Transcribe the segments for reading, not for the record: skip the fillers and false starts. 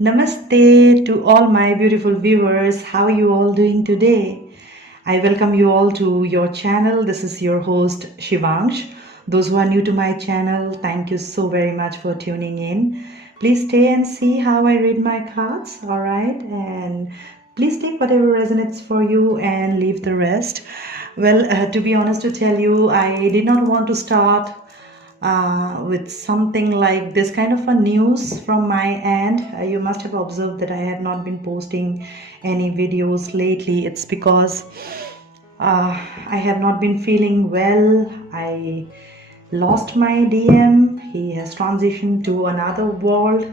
Namaste to all my beautiful viewers. How are you all doing today? I welcome you all to your channel. This is your host SHIVAANSH. Those who are new to my channel, thank you so very much for tuning in. Please stay and see how I read my cards, all right? And please take whatever resonates for you and leave the rest. Well, to be honest to tell you, I did not want to start with something like this kind of a news from my end. You must have observed that I had not been posting any videos lately. It's because I have not been feeling well. I lost my DM. He has transitioned to another world,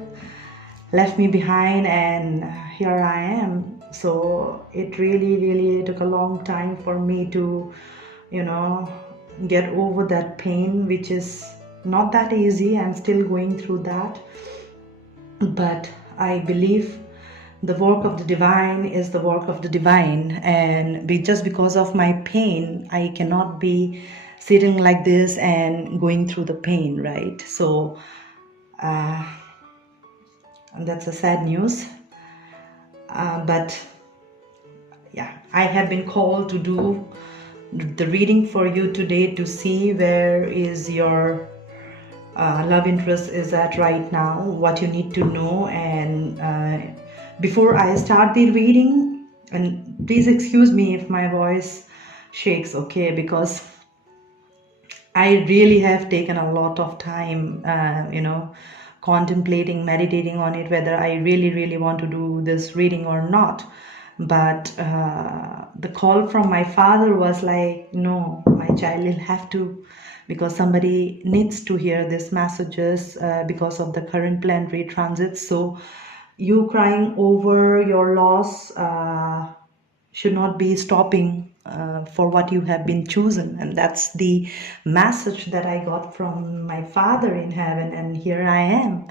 left me behind, and here I am. So it really took a long time for me to, get over that pain, which is not that easy. I'm still going through that, but I believe the work of the divine is the work of the divine, and just because of my pain, I cannot be sitting like this and going through the pain, right? So that's a sad news, but yeah, I have been called to do the reading for you today to see where is your love interest is at right now, what you need to know. And before I start the reading, and please excuse me if my voice shakes, okay, because I really have taken a lot of time contemplating, meditating on it, whether I really want to do this reading or not. But the call from my father was like, no, my child will have to, because somebody needs to hear these messages because of the current planetary transits. So you crying over your loss should not be stopping for what you have been chosen. And that's the message that I got from my father in heaven, and here I am.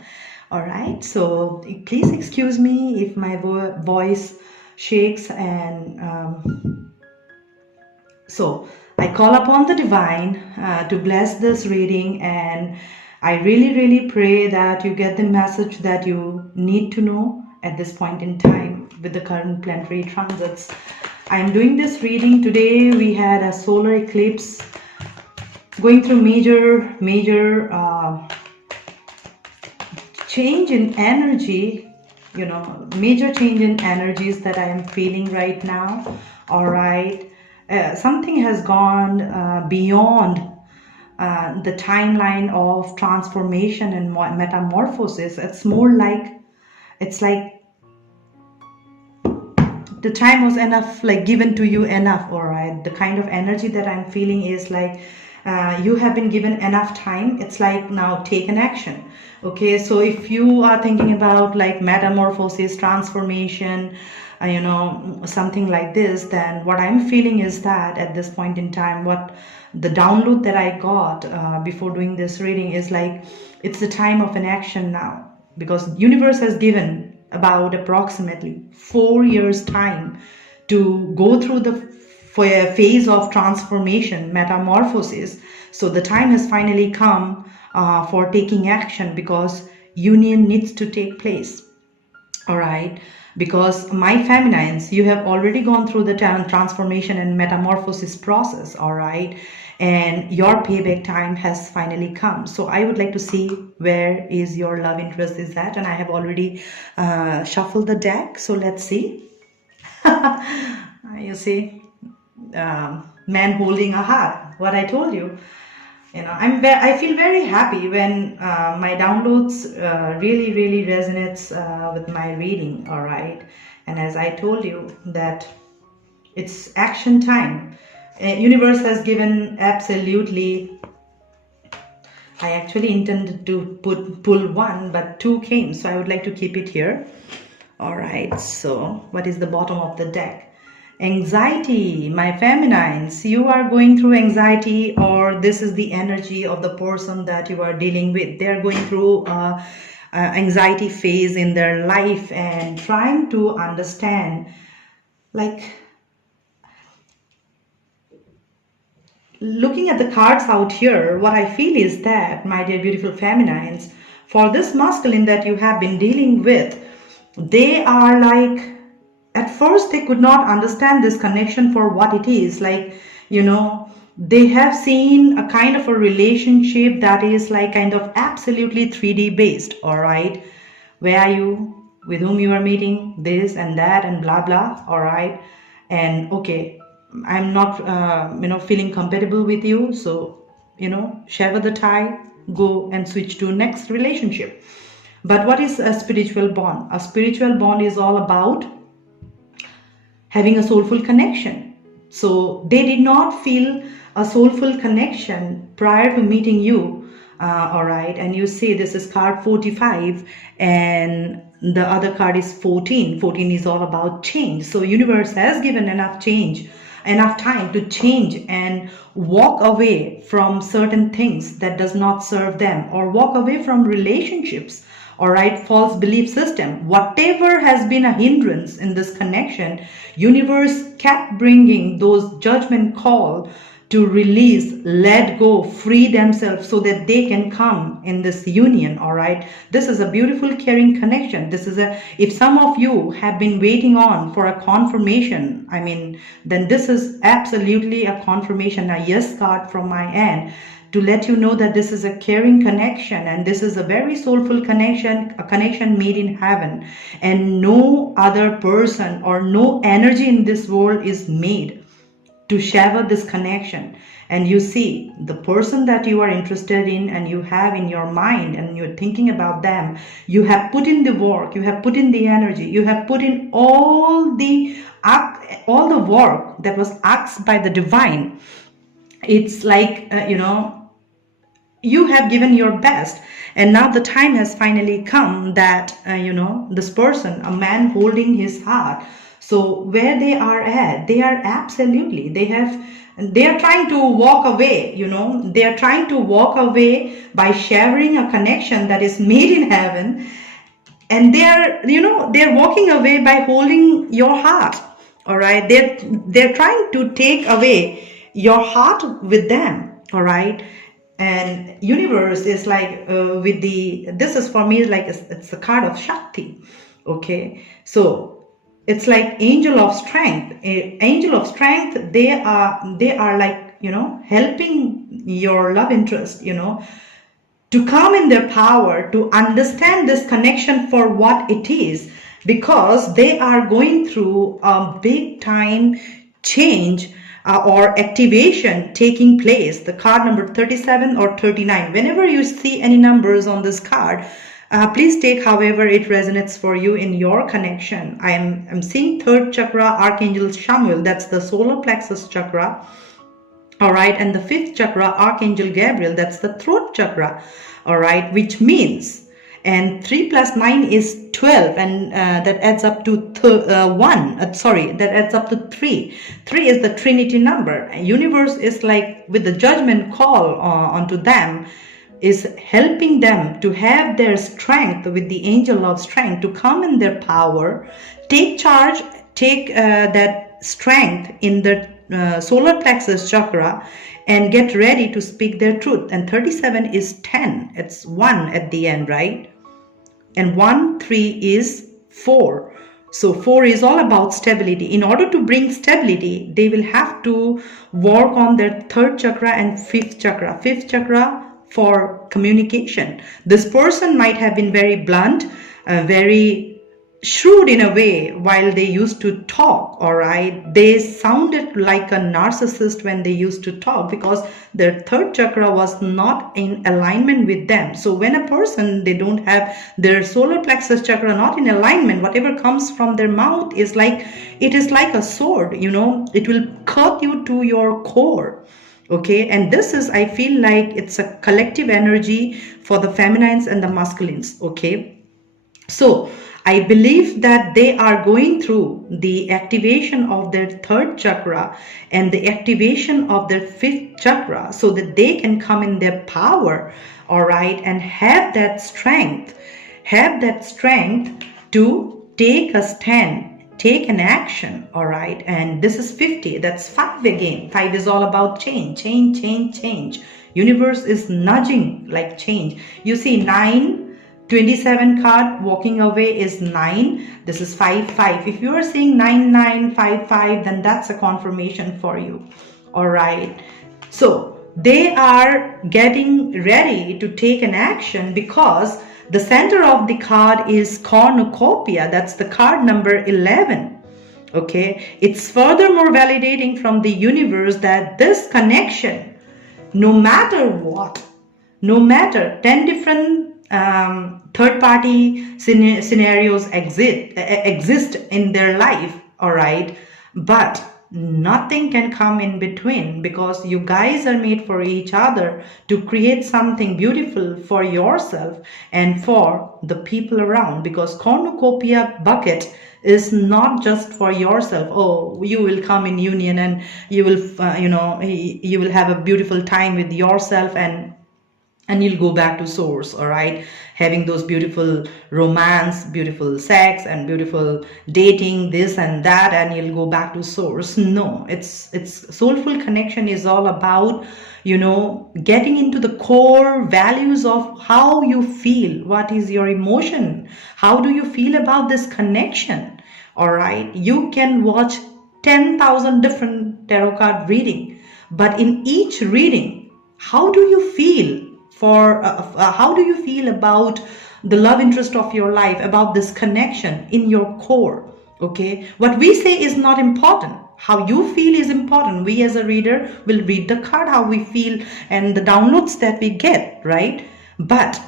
All right, so please excuse me if my voice shakes. And so I call upon the divine to bless this reading, and I really pray that you get the message that you need to know at this point in time with the current planetary transits. I am doing this reading today. We had a solar eclipse going through major change in energy, major change in energies that I am feeling right now. All right. Something has gone beyond the timeline of transformation and metamorphosis. It's more like, it's like the time was enough, like given to you enough. All right, the kind of energy that I'm feeling is like you have been given enough time. It's like, now take an action. Okay, so if you are thinking about like metamorphosis, transformation, something like this, then what I'm feeling is that at this point in time, what the download that I got before doing this reading is like, it's the time of an action now, because universe has given about approximately 4 years time to go through the phase of transformation, metamorphosis. So the time has finally come for taking action, because union needs to take place. All right, because my feminines, you have already gone through the transformation and metamorphosis process. All right, and your payback time has finally come. So I would like to see where is your love interest is at, and I have already shuffled the deck. So let's see. You see, man holding a heart, what I told you. I feel very happy when my downloads really resonates with my reading. All right, and as I told you that it's action time. Universe has given absolutely. I actually intended to pull one, but two came, so I would like to keep it here. All right, so what is the bottom of the deck? Anxiety, my feminines, you are going through anxiety, or this is the energy of the person that you are dealing with. They are going through anxiety phase in their life and trying to understand, like, looking at the cards out here, what I feel is that, my dear beautiful feminines, for this masculine that you have been dealing with, they are like, at first they could not understand this connection for what it is. Like, you know, they have seen a kind of a relationship that is like kind of absolutely 3D based. All right, where are you, with whom you are meeting, this and that and blah blah. All right, and okay, I'm not feeling compatible with you, so sever the tie, go and switch to next relationship. But what is a spiritual bond? A spiritual bond is all about having a soulful connection. So they did not feel a soulful connection prior to meeting you. All right, and you see this is card 45 and the other card is 14. 14 is all about change. So universe has given enough time to change and walk away from certain things that does not serve them, or walk away from relationships, all right, false belief system, whatever has been a hindrance in this connection. Universe kept bringing those judgment call to release, let go, free themselves so that they can come in this union. All right, this is a beautiful caring connection. This is if some of you have been waiting on for a confirmation, I mean, then this is absolutely a confirmation, a yes card from my end, to let you know that this is a caring connection and this is a very soulful connection, a connection made in heaven, and no other person or no energy in this world is made to sever this connection. And you see, the person that you are interested in and you have in your mind and you're thinking about them, you have put in the work, you have put in the energy, you have put in all the work that was asked by the divine. It's like, you have given your best, and now the time has finally come that, this person, a man holding his heart, so where they are at, they are absolutely, they are trying to walk away, they are trying to walk away by sharing a connection that is made in heaven. And they are, they're walking away by holding your heart. All right. They're trying to take away your heart with them. All right. And universe is like, this is for me, like, it's the card of Shakti. Okay. So it's like angel of strength. Angel of strength, they are like, helping your love interest, to come in their power, to understand this connection for what it is, because they are going through a big time change or activation taking place. The card number 37 or 39. Whenever you see any numbers on this card, please take however it resonates for you in your connection. I'm seeing third chakra, Archangel Shamuel, that's the solar plexus chakra. All right, and the fifth chakra, Archangel Gabriel, that's the throat chakra. All right, which means, and 3 plus 9 is 12, and that adds up to 1. That adds up to 3. 3 is the Trinity number. Universe is like, with the judgment call onto them, is helping them to have their strength with the angel of strength, to come in their power, take charge, take that strength in the solar plexus chakra, and get ready to speak their truth. And 37 is 10. It's 1 at the end, right? And 1, 3 is 4. So 4 is all about stability. In order to bring stability, they will have to work on their third chakra and fifth chakra. Fifth chakra for communication. This person might have been very blunt, very shrewd in a way while they used to talk. All right, they sounded like a narcissist when they used to talk, because their third chakra was not in alignment with them. So when a person, they don't have their solar plexus chakra not in alignment, whatever comes from their mouth is like, it is like a sword, it will cut you to your core. Okay, and this is, I feel like it's a collective energy for the feminines and the masculines. Okay, so I believe that they are going through the activation of their third chakra and the activation of their fifth chakra, so that they can come in their power, all right, and have that strength to take a stand, take an action. All right, and this is 50. That's 5 again. 5 is all about change. Universe is nudging like change. You see 9, 27 card, walking away, is 9. This is 5, 5. If you are seeing 9, 9, 5, 5, then that's a confirmation for you. All right. So they are getting ready to take an action because the center of the card is cornucopia. That's the card number 11. Okay. It's furthermore validating from the universe that this connection, no matter what, no matter 10 different third-party scenarios exist in their life, all right, but nothing can come in between, because you guys are made for each other to create something beautiful for yourself and for the people around. Because cornucopia bucket is not just for yourself. Oh, you will come in union and you will you will have a beautiful time with yourself, and you'll go back to source, all right, having those beautiful romance, beautiful sex, and beautiful dating, this and that, and you'll go back to source. No, it's soulful connection is all about, you know, getting into the core values of how you feel, what is your emotion, how do you feel about this connection. All right, you can watch 10,000 different tarot card reading, but in each reading, how do you feel how do you feel about the love interest of your life, about this connection in your core? Okay, what we say is not important. How you feel is important. We as a reader will read the card how we feel and the downloads that we get, right? But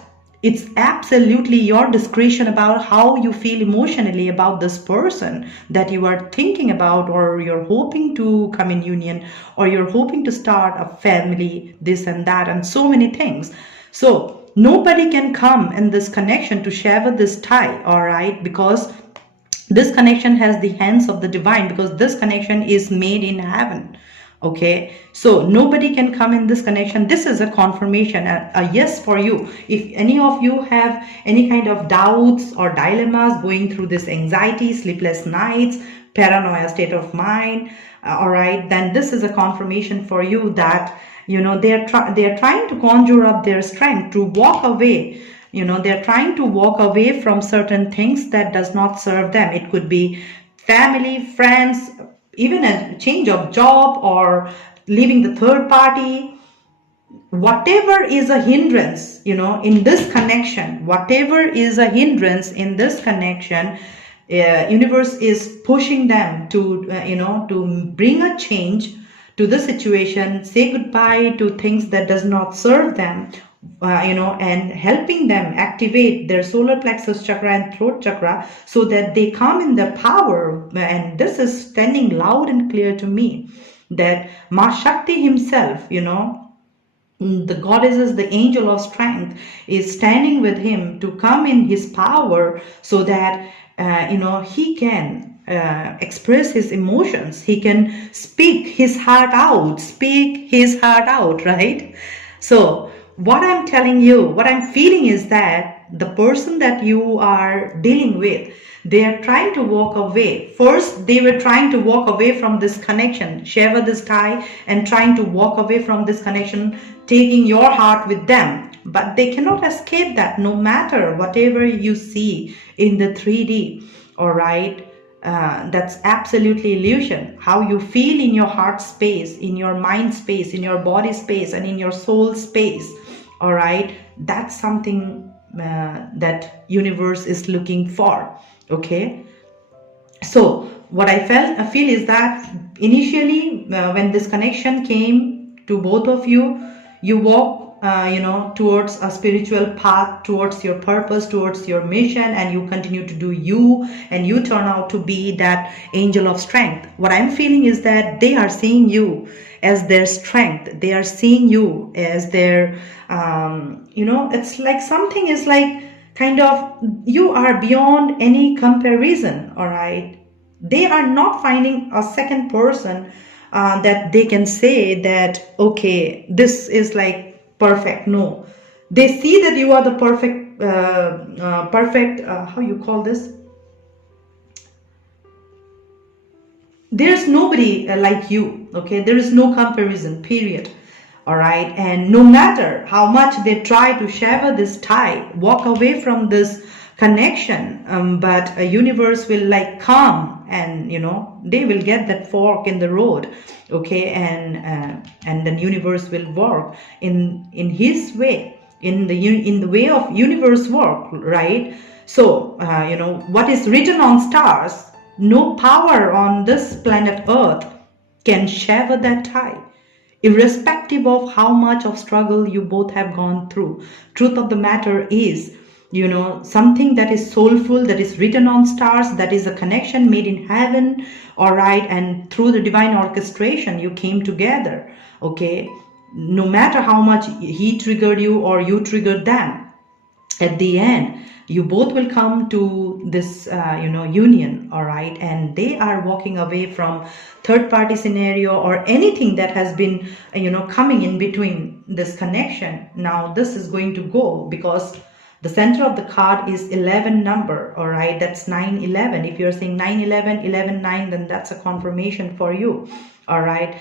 it's absolutely your discretion about how you feel emotionally about this person that you are thinking about, or you're hoping to come in union, or you're hoping to start a family, this and that, and so many things. So nobody can come in this connection to sever this tie, all right? Because this connection has the hands of the divine, because this connection is made in heaven. Okay, so nobody can come in this connection. This is a confirmation, a yes for you. If any of you have any kind of doubts or dilemmas, going through this anxiety, sleepless nights, paranoia state of mind, all right, then this is a confirmation for you that, you know, they are trying to conjure up their strength to walk away. You know, they're trying to walk away from certain things that does not serve them. It could be family, friends, even a change of job, or leaving the third party. Whatever is a hindrance, you know, in this connection, whatever is a hindrance in this connection, universe is pushing them to, to bring a change to the situation, say goodbye to things that does not serve them, and helping them activate their solar plexus chakra and throat chakra so that they come in their power. And this is standing loud and clear to me that Ma Shakti himself, you know, the goddesses, the angel of strength, is standing with him to come in his power so that, he can express his emotions. He can speak his heart out, right? So what I'm telling you, what I'm feeling is that the person that you are dealing with, they are trying to walk away. First, they were trying to walk away from this connection, sever this tie, and trying to walk away from this connection, taking your heart with them. But they cannot escape that, no matter whatever you see in the 3D, all right? That's absolutely illusion. How you feel in your heart space, in your mind space, in your body space, and in your soul space, all right, that's something that universe is looking for. Okay, so what I feel is that initially when this connection came to both of you, you walk towards a spiritual path, towards your purpose, towards your mission, and you continue to do you, and you turn out to be that angel of strength. What I'm feeling is that they are seeing you as their strength. They are seeing you as their it's like something is like kind of, you are beyond any comparison, all right? They are not finding a second person that they can say that, okay, this is like perfect. No, they see that you are the perfect how you call this, there's nobody like you. Okay, there is no comparison, period. all right? And no matter how much they try to sever this tie, walk away from this connection, but a universe will like come, and they will get that fork in the road, okay? And the universe will work in his way, in the way of universe work, right? So what is written on stars, no power on this planet Earth can sever that tie, irrespective of how much of struggle you both have gone through. Truth of the matter is, something that is soulful, that is written on stars, that is a connection made in heaven, all right? And through the divine orchestration, you came together, okay? No matter how much he triggered you or you triggered them, at the end, you both will come to this, union, all right? And they are walking away from third party scenario or anything that has been, coming in between this connection. Now, this is going to go, because the center of the card is 11 number, all right? That's 911. If you're saying 911, 11-9, then that's a confirmation for you, all right?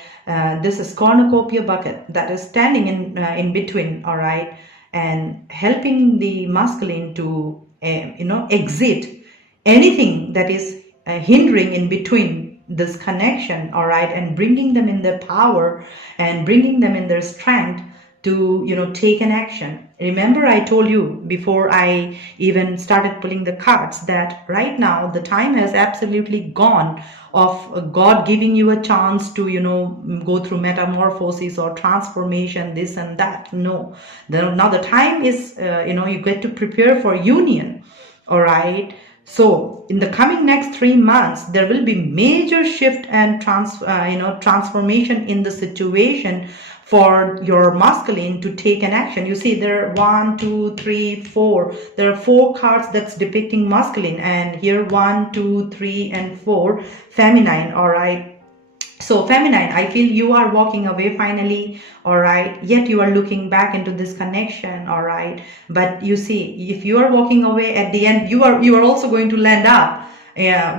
This is cornucopia bucket that is standing in between, all right? And helping the masculine to, exit anything that is hindering in between this connection, all right? And bringing them in their power and bringing them in their strength to, take an action. Remember, I told you before I even started pulling the cards that right now the time has absolutely gone of God giving you a chance to, go through metamorphosis or transformation, this and that. No, now the time is, you get to prepare for union, all right? So in the coming next 3 months, there will be major shift and transformation in the situation for your masculine to take an action. You see, there are 1, 2, 3, 4. There are 4 cards that's depicting masculine, and here 1, 2, 3, and 4 feminine. All right. So feminine, I feel you are walking away finally, all right? Yet you are looking back into this connection, all right? But you see, if you are walking away, at the end, you are also going to land up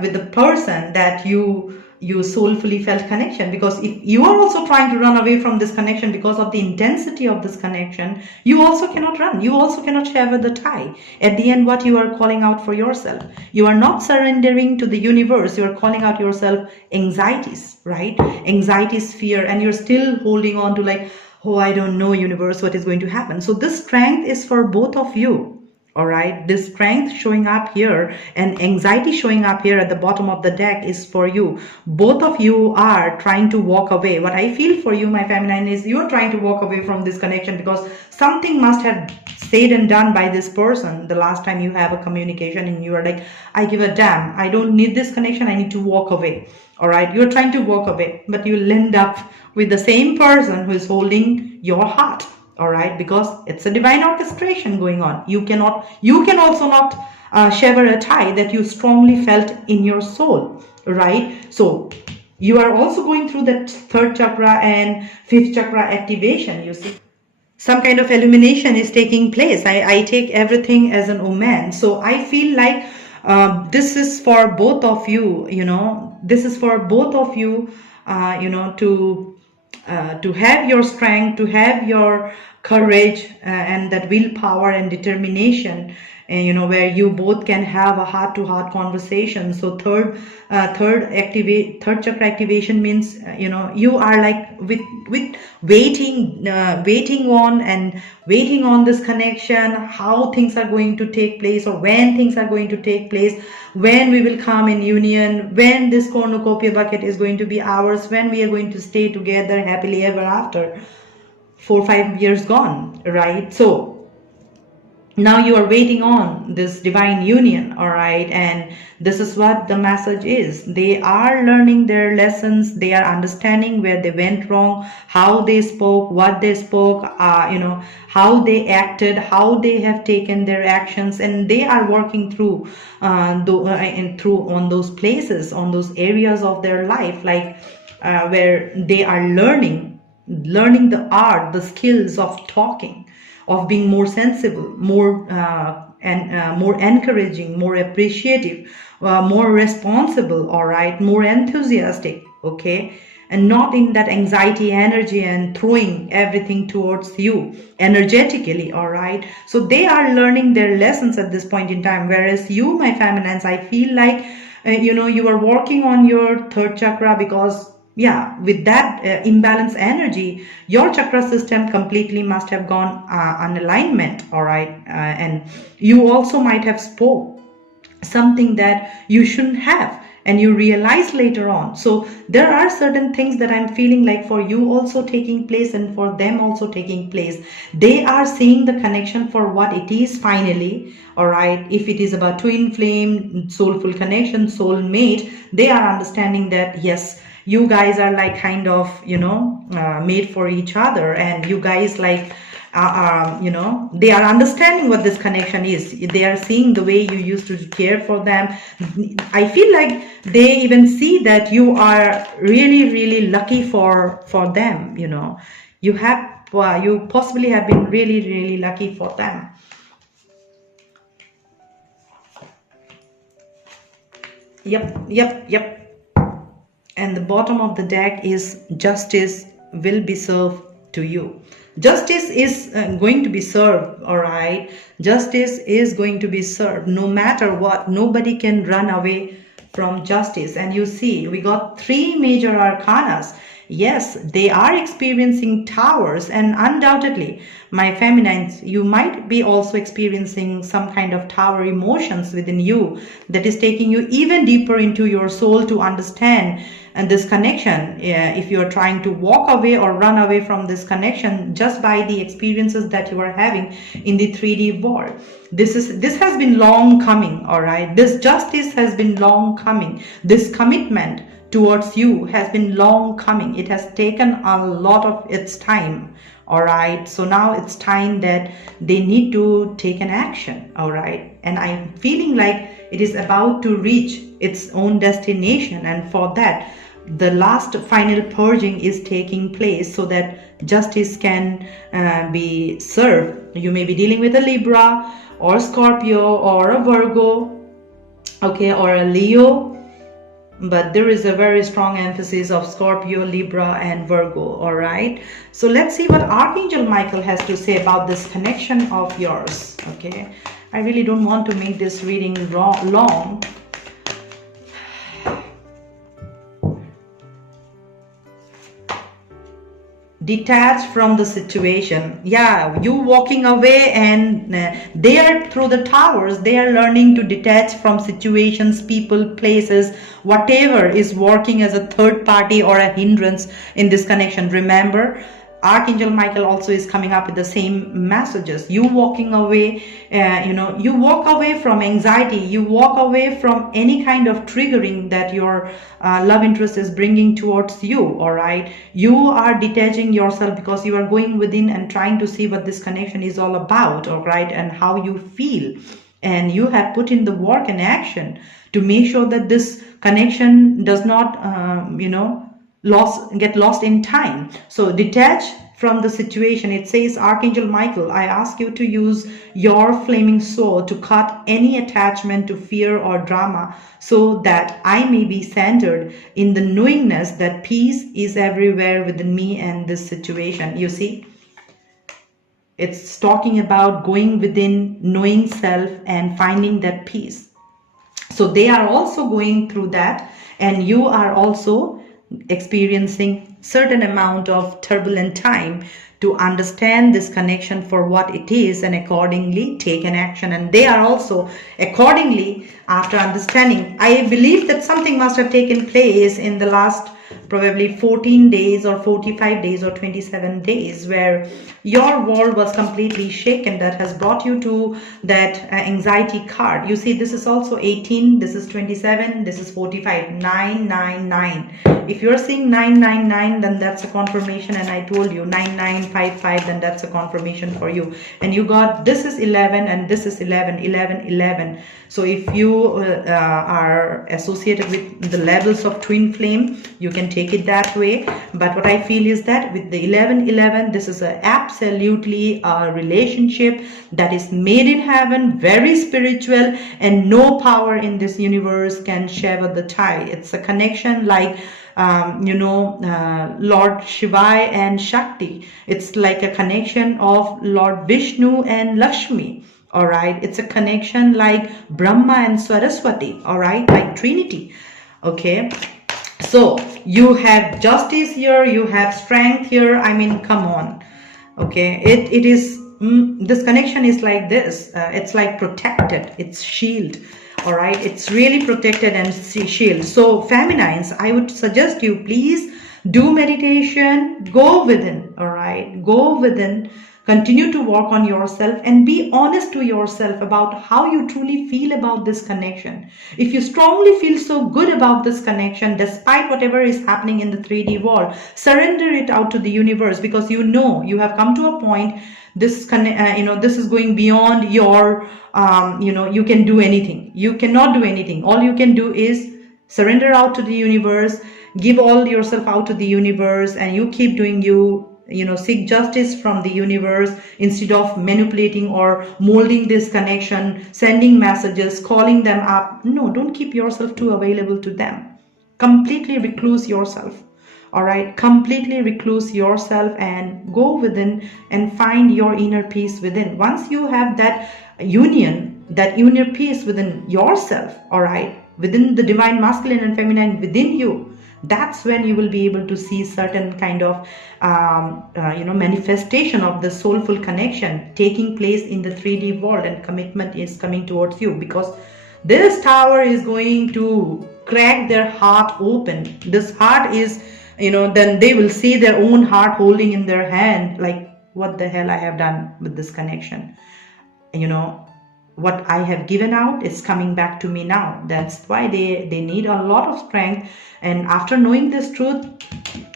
with the person that you soulfully felt connection. Because if you are also trying to run away from this connection because of the intensity of this connection, you also cannot run. You also cannot sever the tie. At the end, what you are calling out for yourself, you are not surrendering to the universe. You are calling out yourself anxieties, right? Anxieties, fear, and you're still holding on to like, oh, I don't know, universe, what is going to happen. So this strength is for both of you. All right, this strength showing up here and anxiety showing up here at the bottom of the deck is for you. Both of you are trying to walk away. What I feel for you, my feminine, is you're trying to walk away from this connection because something must have said and done by this person the last time you have a communication, and you are like, I give a damn, I don't need this connection, I need to walk away. All right, you're trying to walk away, but you'll end up with the same person who is holding your heart. All right, because it's a divine orchestration going on. You can also not sever a tie that you strongly felt in your soul, right? So you are also going through that third chakra and fifth chakra activation. You see, some kind of illumination is taking place. I take everything as an omen. So I feel like this is for both of you. This is for both of you. To have your strength, to have your courage, and that willpower and determination, and where you both can have a heart-to-heart conversation. So third chakra activation means you are like with waiting on this connection, how things are going to take place, or when things are going to take place, when we will come in union, when this cornucopia bucket is going to be ours, when we are going to stay together happily ever after. 4-5 years gone, right? So now you are waiting on this divine union, all right? And this is what the message is. They are learning their lessons. They are understanding where they went wrong, how they spoke, what they spoke, how they acted, how they have taken their actions, and they are working through on those places, on those areas of their life, like where they are learning the art, the skills of talking, of being more sensible, more encouraging, more appreciative, more responsible, all right, more enthusiastic, okay? and not in that anxiety energy and throwing everything towards you energetically. All right, so they are learning their lessons at this point in time, whereas you, my feminines, I feel like you are working on your third chakra, because yeah, with that imbalanced energy, your chakra system completely must have gone unalignment. All right, and you also might have spoke something that you shouldn't have, and you realize later on. So there are certain things that I'm feeling like for you also taking place, and for them also taking place. They are seeing the connection for what it is finally. All right, if it is about twin flame, soulful connection, soul mate, they are understanding that yes, you guys are like kind of made for each other, and you guys like they are understanding what this connection is. They are seeing the way you used to care for them. I feel like they even see that you are really, really lucky for them. You possibly have been really, really lucky for them. Yep. And the bottom of the deck is justice will be served to you. Justice is going to be served. All right, justice is going to be served no matter what. Nobody can run away from justice. And you see, we got 3 major arcanas. Yes, they are experiencing towers, and undoubtedly, my feminines, you might be also experiencing some kind of tower emotions within you that is taking you even deeper into your soul to understand and this connection. If you are trying to walk away or run away from this connection just by the experiences that you are having in the 3D world, this has been long coming. All right, this justice has been long coming. This commitment towards you has been long coming. It has taken a lot of its time. All right, so now it's time that they need to take an action. All right, and I'm feeling like it is about to reach its own destination, and for that the last final purging is taking place so that justice can be served. You may be dealing with a Libra or Scorpio or a Virgo, okay, or a Leo, but there is a very strong emphasis of Scorpio, Libra, and Virgo. All right, so let's see what Archangel Michael has to say about this connection of yours. Okay, I really don't want to make this reading long. Detached from the situation. Yeah, you walking away, and they are through the towers. They are learning to detach from situations, people, places, whatever is working as a third party or a hindrance in this connection. Remember, Archangel Michael also is coming up with the same messages. You walking away, you walk away from anxiety, you walk away from any kind of triggering that your love interest is bringing towards you. All right, you are detaching yourself because you are going within and trying to see what this connection is all about. All right, and how you feel, and you have put in the work and action to make sure that this connection does not get lost in time. So detach from the situation. It says, Archangel Michael, I ask you to use your flaming sword to cut any attachment to fear or drama, so that I may be centered in the knowingness that peace is everywhere within me and this situation. You see, it's talking about going within, knowing self, and finding that peace. So they are also going through that, and you are also experiencing certain amount of turbulent time to understand this connection for what it is, and accordingly take an action. And they are also accordingly, after understanding, I believe that something must have taken place in the last probably 14 days or 45 days or 27 days where your world was completely shaken, that has brought you to that anxiety card. You see, this is also 18, this is 27, this is 45, 999. If you're seeing 999, then that's a confirmation, and I told you 9955, then that's a confirmation for you. And you got, this is 11 and this is 11, 11, 11. So if you are associated with the levels of twin flame, you can take it that way. But what I feel is that with the 1111, this is absolutely a relationship that is made in heaven, very spiritual, and no power in this universe can sever the tie. It's a connection like Lord Shiva and Shakti. It's like a connection of Lord Vishnu and Lakshmi. All right, it's a connection like Brahma and Saraswati. All right, like Trinity. Okay, so you have justice here, you have strength here. I mean, come on. Okay, it is this connection is like this. It's like protected, it's shield. All right, it's really protected and shield. So feminines, I would suggest you please do meditation, go within. All right, go within, continue to work on yourself and be honest to yourself about how you truly feel about this connection. If you strongly feel so good about this connection despite whatever is happening in the 3D world, surrender it out to the universe, because you know you have come to a point, this this is going beyond your you can do anything, you cannot do anything. All you can do is surrender out to the universe, give all yourself out to the universe, and you keep doing seek justice from the universe instead of manipulating or molding this connection, sending messages, calling them up. No, don't keep yourself too available to them. Completely recluse yourself. All right, completely recluse yourself and go within and find your inner peace within. Once you have that union, that inner peace within yourself, all right, within the divine masculine and feminine within you, that's when you will be able to see certain kind of manifestation of the soulful connection taking place in the 3D world, and commitment is coming towards you, because this tower is going to crack their heart open. This heart is, then they will see their own heart holding in their hand, like, what the hell I have done with this connection. What I have given out is coming back to me now. That's why they need a lot of strength. And after knowing this truth,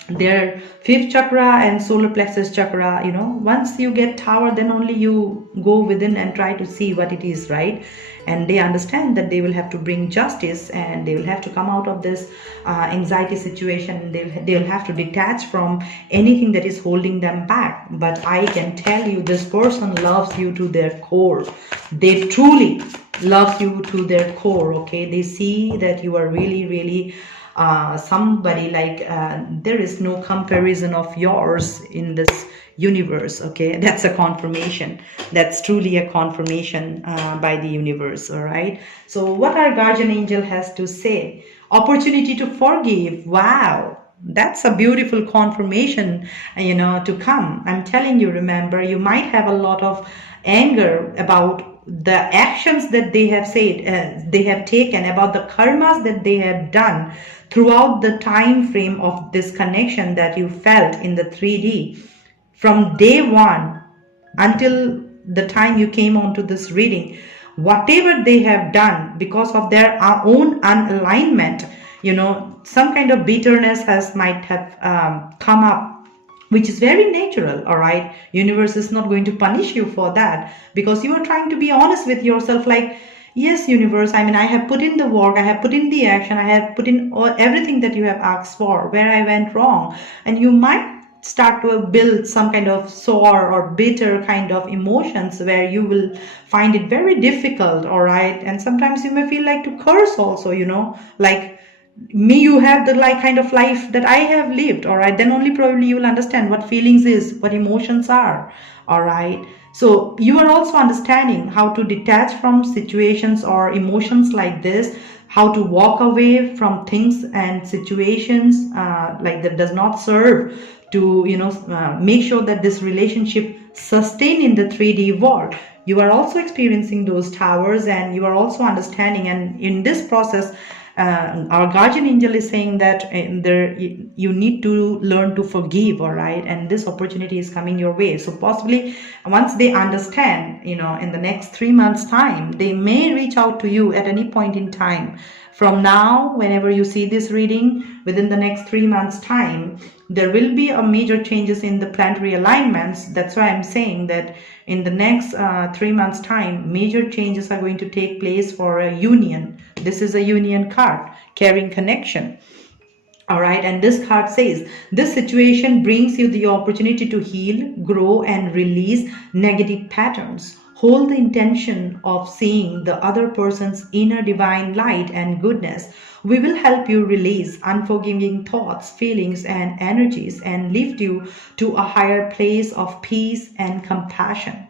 their 5th chakra and solar plexus chakra, once you get tower, then only you go within and try to see what it is, right? And they understand that they will have to bring justice, and they will have to come out of this anxiety situation. They'll have to detach from anything that is holding them back. But I can tell you, this person loves you to their core. They truly love you to their core. Okay, they see that you are really, really somebody like there is no comparison of yours in this universe. Okay, that's a confirmation. That's truly a confirmation by the universe. All right, so what our guardian angel has to say: opportunity to forgive. Wow, that's a beautiful confirmation to come. I'm telling you, remember, you might have a lot of anger about the actions that they have said, they have taken, about the karmas that they have done throughout the time frame of this connection that you felt in the 3D, from day one until the time you came onto this reading. Whatever they have done because of their own unalignment, some kind of bitterness might have come up, which is very natural. All right, universe is not going to punish you for that, because you are trying to be honest with yourself, like, yes, universe, I mean, I have put in the work, I have put in the action, I have put in everything that you have asked for, where I went wrong. And you might start to build some kind of sore or bitter kind of emotions, where you will find it very difficult. All right, and sometimes you may feel like to curse also, like, me, you have the kind of life that I have lived. All right, then only probably you will understand what feelings is, what emotions are. All right, so you are also understanding how to detach from situations or emotions like this, how to walk away from things and situations like that does not serve to make sure that this relationship sustain in the 3D world. You are also experiencing those towers, and you are also understanding, and in this process our guardian angel is saying that you need to learn to forgive. All right, and this opportunity is coming your way. So possibly once they understand, in the next 3 months time, they may reach out to you at any point in time. From now, whenever you see this reading, within the next 3 months time, there will be a major changes in the planetary alignments. That's why I'm saying that in the next 3 months time, major changes are going to take place for a union. This is a union card carrying connection. All right, and this card says this situation brings you the opportunity to heal, grow, and release negative patterns. hold the intention of seeing the other person's inner divine light and goodness. We will help you release unforgiving thoughts, feelings, and energies and lift you to a higher place of peace and compassion.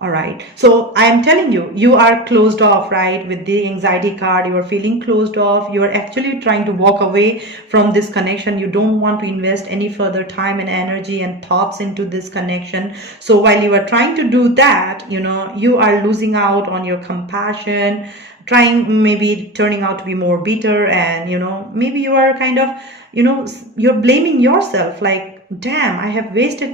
All right. So I am telling you, you are closed off, right? With the anxiety card, you are feeling closed off. You are actually trying to walk away from this connection. You don't want to invest any further time and energy and thoughts into this connection. So while you are trying to do that, you are losing out on your compassion, trying, maybe turning out to be more bitter, and maybe you are kind of, you're blaming yourself, like, damn, I have wasted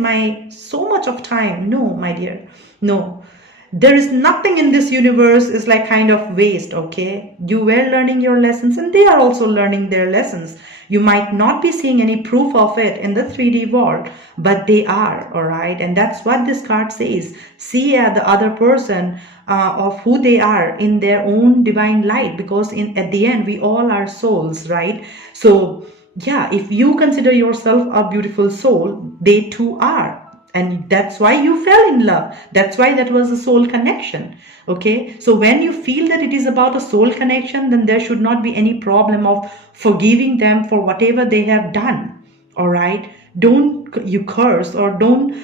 so much of time. No, my dear, no, there is nothing in this universe is like kind of waste. Okay, you were learning your lessons and they are also learning their lessons. You might not be seeing any proof of it in the 3D world, but they are. All right, and that's what this card says. See the other person of who they are in their own divine light, because at the end we all are souls, right? So yeah, if you consider yourself a beautiful soul, they too are. And that's why you fell in love. That's why that was a soul connection. Okay. So when you feel that it is about a soul connection, then there should not be any problem of forgiving them for whatever they have done. All right. Don't you curse or don't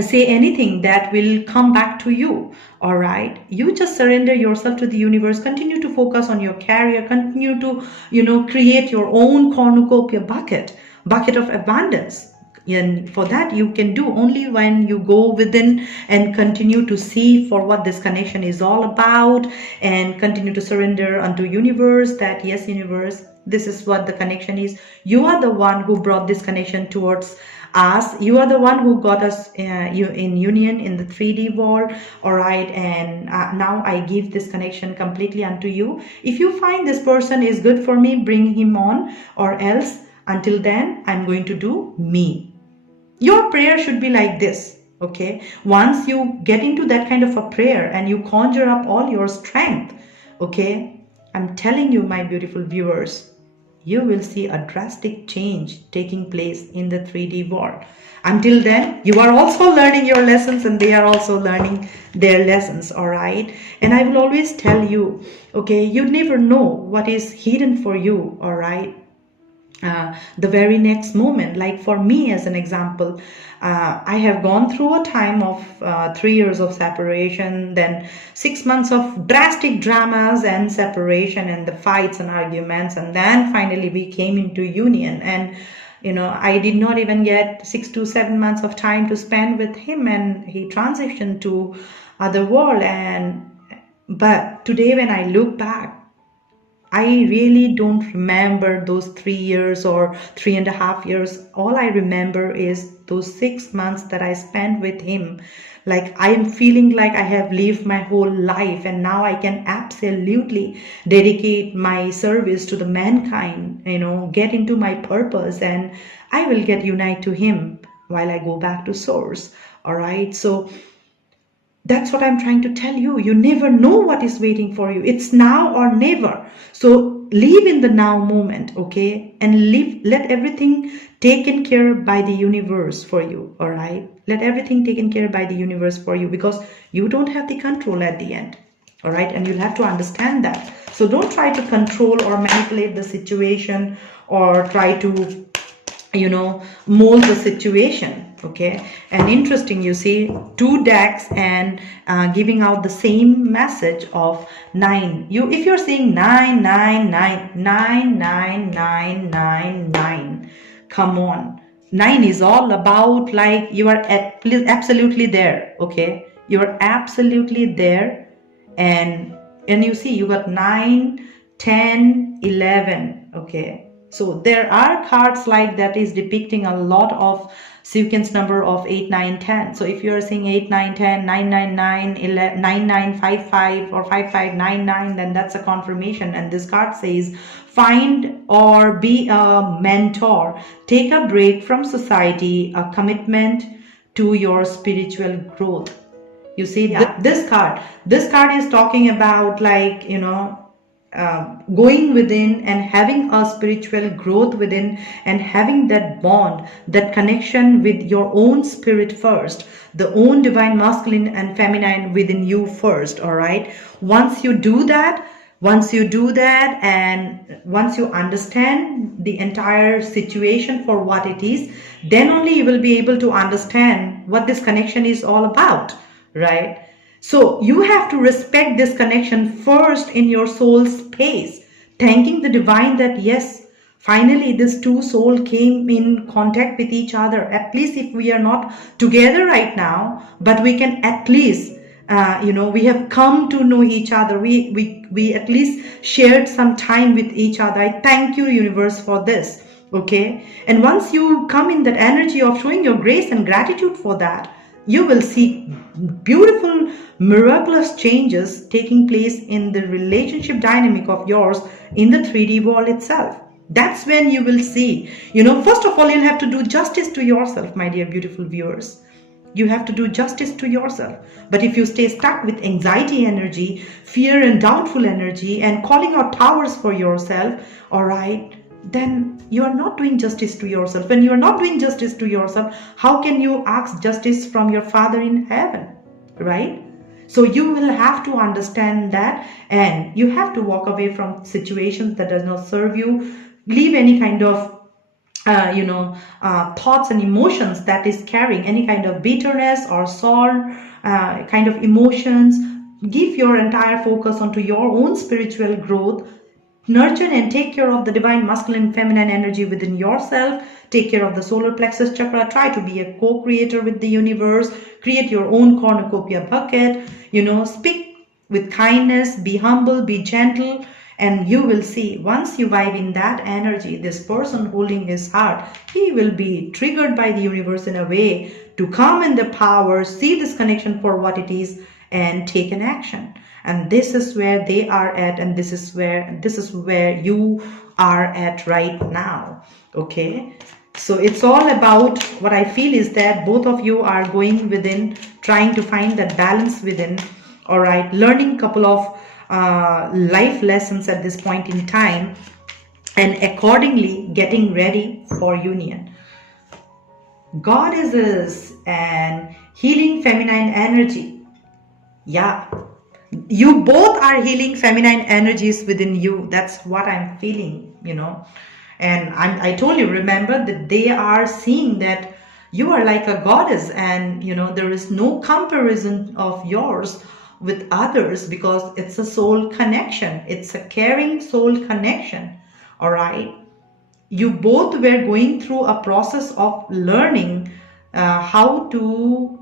say anything that will come back to you. All right, you just surrender yourself to the universe, continue to focus on your career, continue to create your own cornucopia bucket of abundance. And for that, you can do only when you go within and continue to see for what this connection is all about, and continue to surrender unto universe that, yes, universe, this is what the connection is. You are the one who brought this connection towards us. You are the one who got us in union in the 3D world. All right, and now I give this connection completely unto you. If you find this person is good for me, bring him on, or else until then I'm going to do me. Your prayer should be like this. Okay, once you get into that kind of a prayer and you conjure up all your strength, okay, I'm telling you, my beautiful viewers, you will see a drastic change taking place in the 3D world. Until then, you are also learning your lessons and they are also learning their lessons. All right, and I will always tell you, okay, you never know what is hidden for you. All right, the very next moment. Like for me, as an example, I have gone through a time of 3 years of separation, then 6 months of drastic dramas and separation and the fights and arguments, and then finally we came into union. And I did not even get 6 to 7 months of time to spend with him, and he transitioned to other world. But today when I look back, I really don't remember those 3 years or 3.5 years. All I remember is those 6 months that I spent with him. Like, I am feeling like I have lived my whole life, and now I can absolutely dedicate my service to the mankind, get into my purpose, and I will get unite to him while I go back to source. All right. So that's what I'm trying to tell you. You never know what is waiting for you. It's now or never. So live in the now moment, okay? And let everything taken care by the universe for you, all right? Let everything taken care by the universe for you, because you don't have the control at the end, all right? And you'll have to understand that. So don't try to control or manipulate the situation or try to, mold the situation. Okay, and interesting, you see 2 decks and giving out the same message of 9. If you're seeing 9, 9, 9, 9, 9, 9, 9, 9, come on, 9 is all about, like, you are absolutely there. Okay, you are absolutely there, and you see you got 9, 10, 11. Okay, so there are cards like that is depicting a lot of sequence number of 8, 9, 10. So if you're seeing 8, 9, 10, 9, 9, 9, 11, 9, 9, 5, 5 or 5, 5, 9, 9, then that's a confirmation. And this card says, find or be a mentor, take a break from society, a commitment to your spiritual growth. You see, this card is talking about, like, going within and having a spiritual growth within and having that bond, that connection with your own spirit first, the own divine masculine and feminine within you first. All right, once you do that, and once you understand the entire situation for what it is, then only you will be able to understand what this connection is all about, right? So you have to respect this connection first in your soul space, thanking the divine that yes, finally this two soul came in contact with each other. At least if we are not together right now, but we can at least we have come to know each other. We at least shared some time with each other. I thank you, universe, for this. Okay, and once you come in that energy of showing your grace and gratitude for that, you will see beautiful, miraculous changes taking place in the relationship dynamic of yours in the 3D world itself. That's when you will see, first of all, you'll have to do justice to yourself, my dear beautiful viewers. You have to do justice to yourself. But if you stay stuck with anxiety energy, fear and doubtful energy, and calling out towers for yourself, all right, then you are not doing justice to yourself. When you are not doing justice to yourself, how can you ask justice from your Father in heaven, right? So you will have to understand that, and you have to walk away from situations that does not serve you. Leave any kind of thoughts and emotions that is carrying any kind of bitterness or sorrow, kind of emotions. Give your entire focus onto your own spiritual growth. Nurture and take care of the divine masculine feminine energy within yourself. Take care of the solar plexus chakra. Try to be a co-creator with the universe. Create your own cornucopia bucket. Speak with kindness. Be humble. Be gentle. And you will see, once you vibe in that energy, this person holding his heart, he will be triggered by the universe in a way to come in the power, see this connection for what it is, and take an action. And this is where they are at, and this is where you are at right now. Okay, so it's all about, what I feel is that both of you are going within, trying to find that balance within. All right, learning couple of life lessons at this point in time, and accordingly getting ready for union. Goddesses and healing feminine energy. Yeah, you both are healing feminine energies within you. That's what I'm feeling, and I told you, remember that they are seeing that you are like a goddess, and there is no comparison of yours with others, because it's a soul connection. It's a caring soul connection. All right, you both were going through a process of learning how to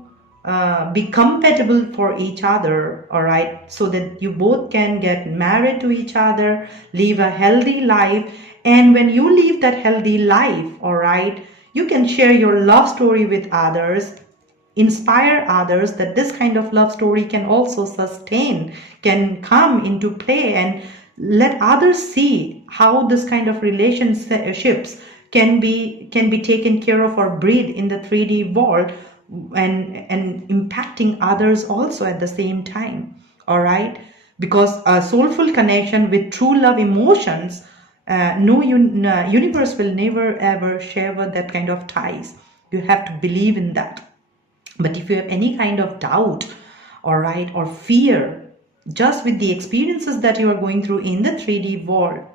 be compatible for each other. All right, so that you both can get married to each other, live a healthy life. And when you live that healthy life, all right, you can share your love story with others, inspire others that this kind of love story can also sustain, can come into play, and let others see how this kind of relationships can be taken care of or breathe in the 3D world, and impacting others also at the same time. All right, because a soulful connection with true love emotions, universe will never ever share that kind of ties. You have to believe in that. But if you have any kind of doubt, all right, or fear, just with the experiences that you are going through in the 3D world,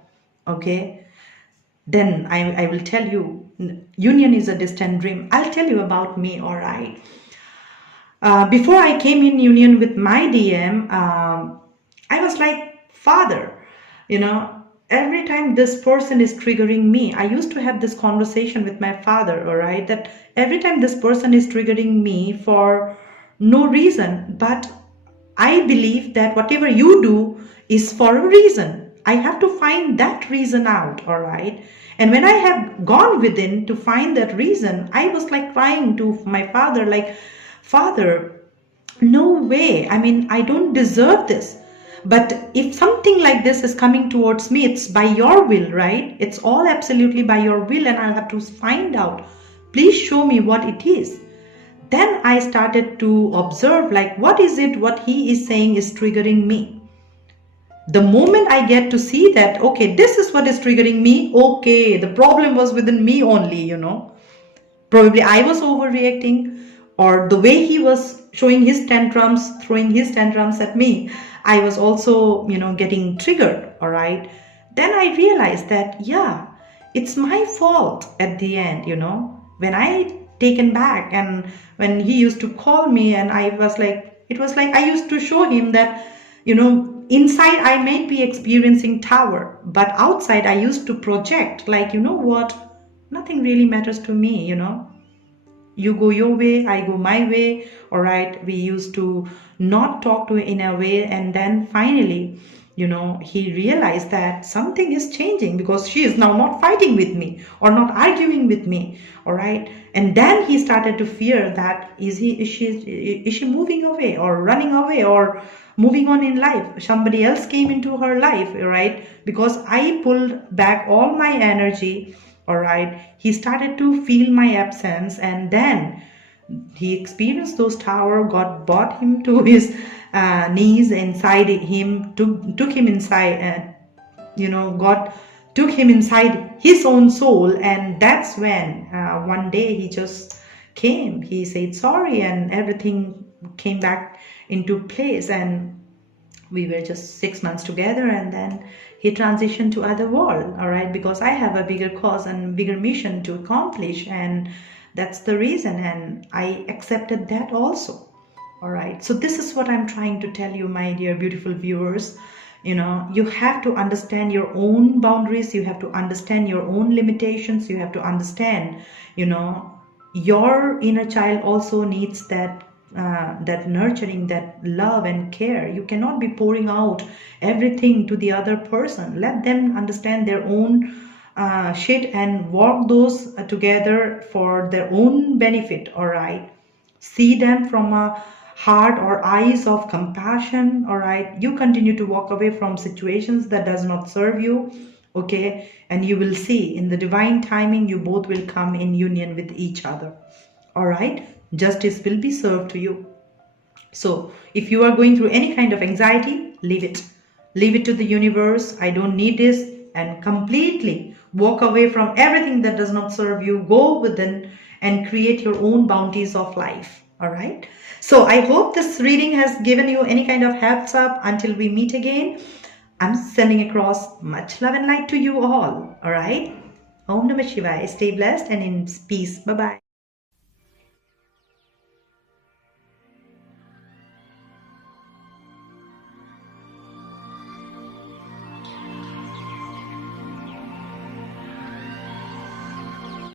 okay, then I will tell you, union is a distant dream. I'll tell you about me, all right. Before I came in union with my DM, I was like, Father, every time this person is triggering me, I used to have this conversation with my father, all right, that every time this person is triggering me for no reason, but I believe that whatever you do is for a reason. I have to find that reason out, all right. And when I have gone within to find that reason, I was like crying to my father, like, Father, no way. I mean, I don't deserve this. But if something like this is coming towards me, it's by your will, right? It's all absolutely by your will, and I'll have to find out. Please show me what it is. Then I started to observe, like, what is it, what he is saying is triggering me. The moment I get to see that, okay, this is what is triggering me, okay, the problem was within me only, Probably I was overreacting, or the way he was showing his tantrums, throwing his tantrums at me, I was also, getting triggered, all right? Then I realized that, yeah, it's my fault at the end, when I taken back, and when he used to call me, and I was like, it was like I used to show him that, inside I might be experiencing tower, but outside I used to project like, what, nothing really matters to me, you go your way, I go my way, all right? We used to not talk to in a way, and then finally, he realized that something is changing, because she is now not fighting with me or not arguing with me, all right? And then he started to fear that is she moving away or running away or moving on in life? Somebody else came into her life, all right? Because I pulled back all my energy, all right? He started to feel my absence, and then he experienced those tower. God brought him to his knees inside him, took him inside, God took him inside his own soul. And that's when one day he just came, he said sorry, and everything came back into place, and we were just 6 months together, and then he transitioned to other world, all right? Because I have a bigger cause and bigger mission to accomplish, and that's the reason, and I accepted that also, all right? So this is what I'm trying to tell you, my dear beautiful viewers. You have to understand your own boundaries, you have to understand your own limitations, you have to understand, your inner child also needs that nurturing, that love and care. You cannot be pouring out everything to the other person. Let them understand their own shit and work those together for their own benefit, all right? See them from a heart or eyes of compassion, all right? You continue to walk away from situations that does not serve you, okay? And you will see in the divine timing, you both will come in union with each other, all right? Justice will be served to you. So if you are going through any kind of anxiety, leave it to the universe. I don't need this, and completely walk away from everything that does not serve you. Go within and create your own bounties of life, all right? So I hope this reading has given you any kind of heads up. Until we meet again, I'm sending across much love and light to you all right? Om Namah Shivaya. Stay blessed and in peace. Bye-bye.